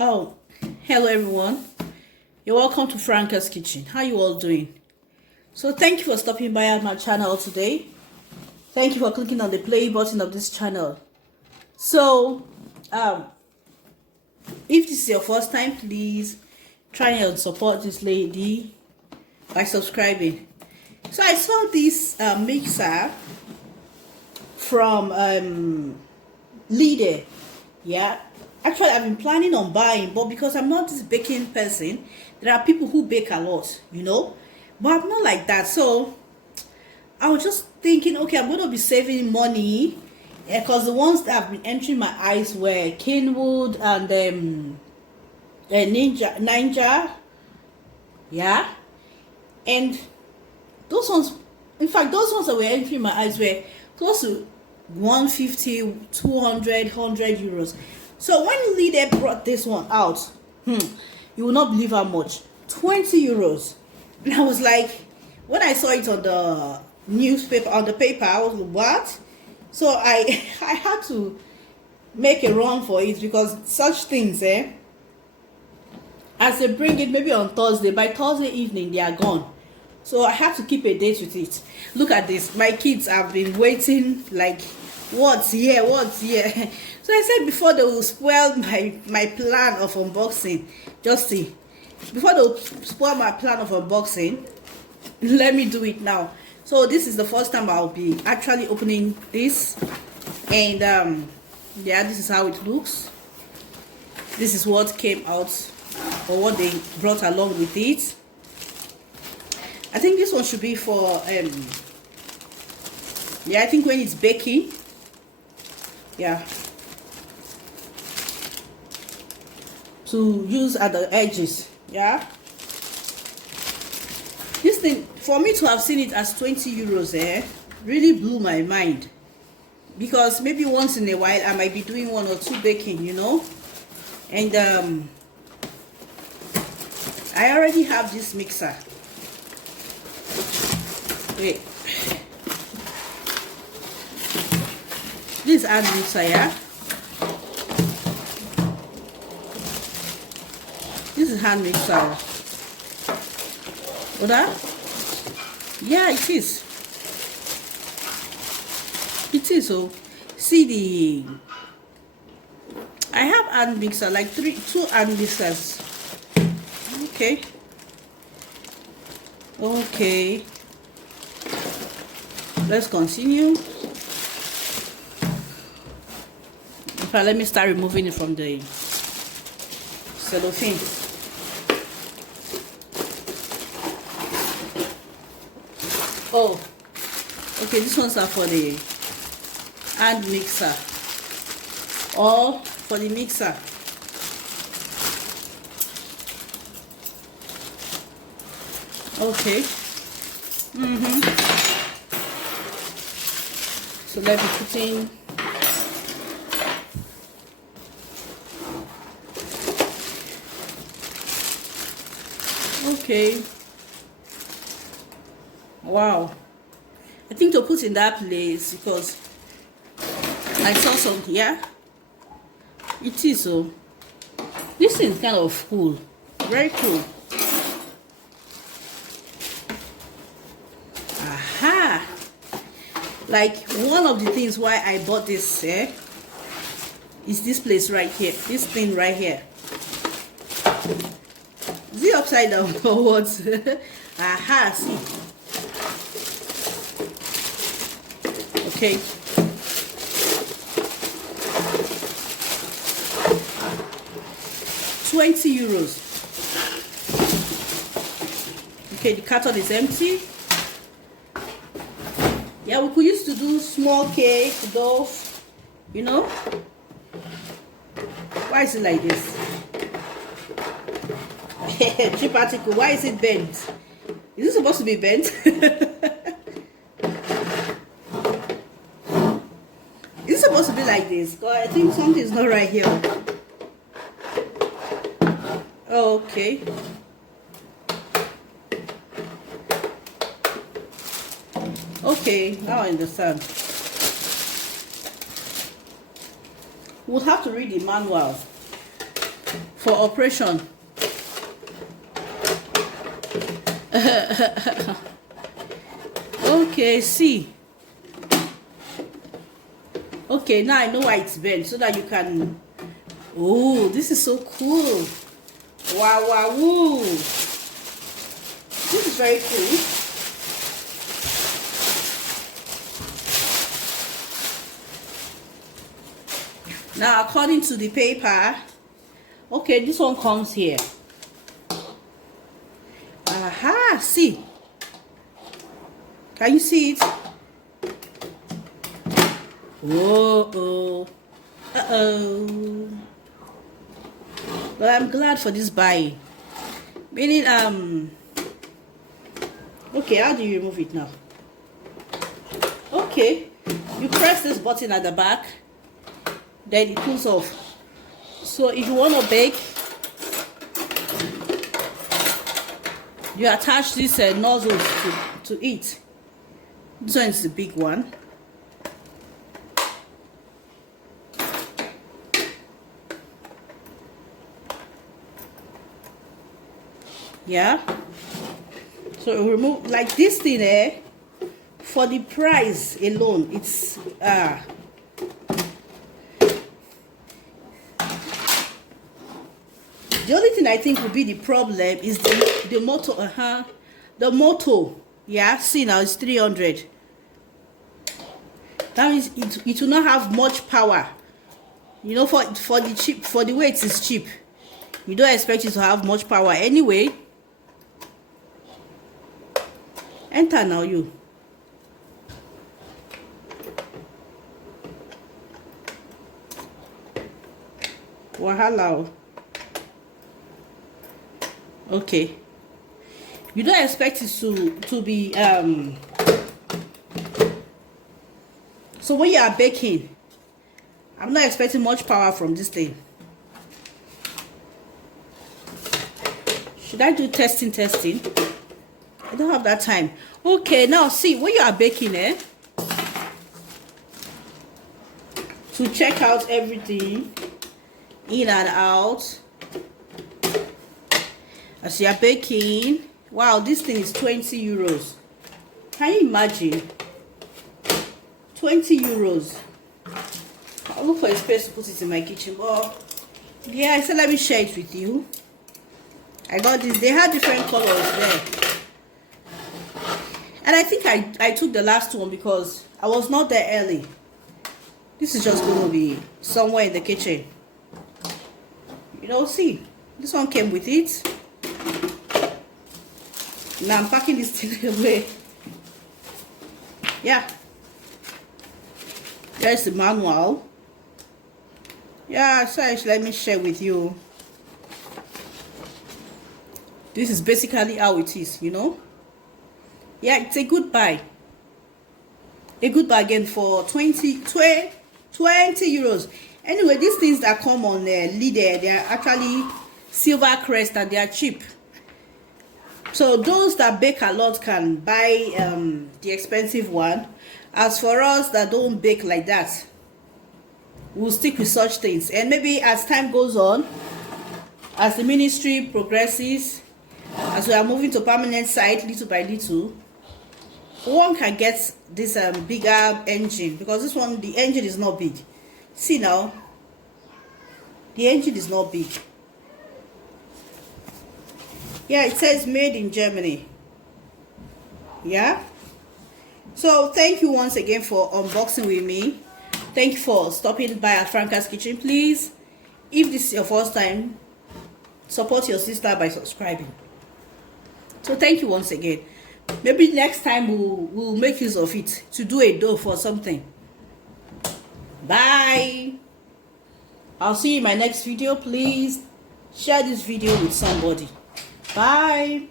Oh, hello everyone. You're welcome to Franka's Kitchen. How you all doing? So thank you for stopping by at my channel today. Thank you for clicking on the play button of this channel. So, if this is your first time, please try and support this lady by subscribing. So I saw this mixer from Leader. Yeah, actually I've been planning on buying, but because I'm not this baking person, there are people who bake a lot, but I'm not like that. So I was just thinking, okay, I'm going to be saving money because the ones that have been entering my eyes were Kenwood and Ninja, yeah, and those ones, in fact, those ones that were entering my eyes were close to 150, 200, 100 euros. So when Leader brought this one out, you will not believe how much, 20 euros. And I was like, when I saw it on the newspaper, on the paper, I was like, what? So I had to make a run for it, because such things, as they bring it maybe on Thursday, by Thursday evening they are gone. So I have to keep a date with it. Look at this. My kids have been waiting like, what's here? So I said before they will spoil my plan of unboxing, just see. Before they will spoil my plan of unboxing, let me do it now. So this is the first time I'll be actually opening this. And yeah, this is how it looks. This is what came out, or what they brought along with it. I think this one should be for yeah, I think when it's baking, yeah, to use at the edges. Yeah, this thing, for me to have seen it as 20 euros really blew my mind, because maybe once in a while I might be doing 1 or 2 baking, and I already have this mixer. Wait, this hand mixer, yeah, this is hand mixer. Oda? Yeah, it is. So see, I have hand mixer, like 2 hand mixers. Okay, let's continue. Let me start removing it from the cellophane. Oh, okay, these ones are for the hand mixer, or for the mixer. Okay. So let me put in. Okay. Wow. I think to put in that place, because I saw some here. It is so. This is kind of cool. Very cool. Aha. Like, one of the things why I bought this is this place right here. This thing right here. Is it upside down or what? Aha, see. Okay. €20. Okay, the carton is empty. Yeah, we could use to do small cake, dough, Why is it like this? Cheap article. Why is it bent? Is it supposed to be bent? Is it supposed to be like this? God, I think something's not right here. Okay. Okay, now I understand. We'll have to read the manual. for operation. Okay, see. Okay, now I know why it's bent, so that you can. Oh, this is so cool. Wow, wow, woo. This is very cool. Now, according to the paper, okay, this one comes here. Aha, see. Can you see it? Whoa, uh-oh. But I'm glad for this buy. Meaning, okay, how do you remove it now? Okay, you press this button at the back, then it pulls off. So if you want to bake, you attach these nozzles to it. This one is the big one. Yeah, so remove like this thing there. For the price alone, it's the only thing I think will be the problem is the motor. The motor, yeah, see now it's 300. That means it will not have much power, you know. For the weight is cheap, you don't expect it to have much power anyway. Enter now, you. Wahala. Okay. You don't expect it to be so when you are baking, I'm not expecting much power from this thing. Should I do testing? I don't have that time. Okay, now see, when you are baking, to check out everything in and out as you are baking. Wow, this thing is 20 euros. Can you imagine? 20 euros. I'll look for a space to put it in my kitchen. But yeah, I said let me share it with you. I got this. They had different colors there. And I think I took the last one because I was not there early. This is just going to be somewhere in the kitchen. You know, see, this one came with it. Now I'm packing this thing away. Yeah. There's the manual. Yeah, so let me share with you. This is basically how it is, you know. Yeah, it's a good buy. A good bargain for 20 euros. Anyway, these things that come on leader, they are actually silver Crest and they are cheap. So those that bake a lot can buy the expensive one. As for us that don't bake like that, we'll stick with such things. And maybe as time goes on, as the ministry progresses, as we are moving to permanent site little by little, one can get this bigger engine, because this one, the engine is not big. See now, the engine is not big. Yeah, it says made in Germany. Yeah. So thank you once again for unboxing with me. Thank you for stopping by at FRANKA'S kitchen. Please, if this is your first time, support your sister by subscribing. So thank you once again. Maybe next time we'll make use of it to do a dough for something. Bye. I'll see you in my next video. Please share this video with somebody. Bye.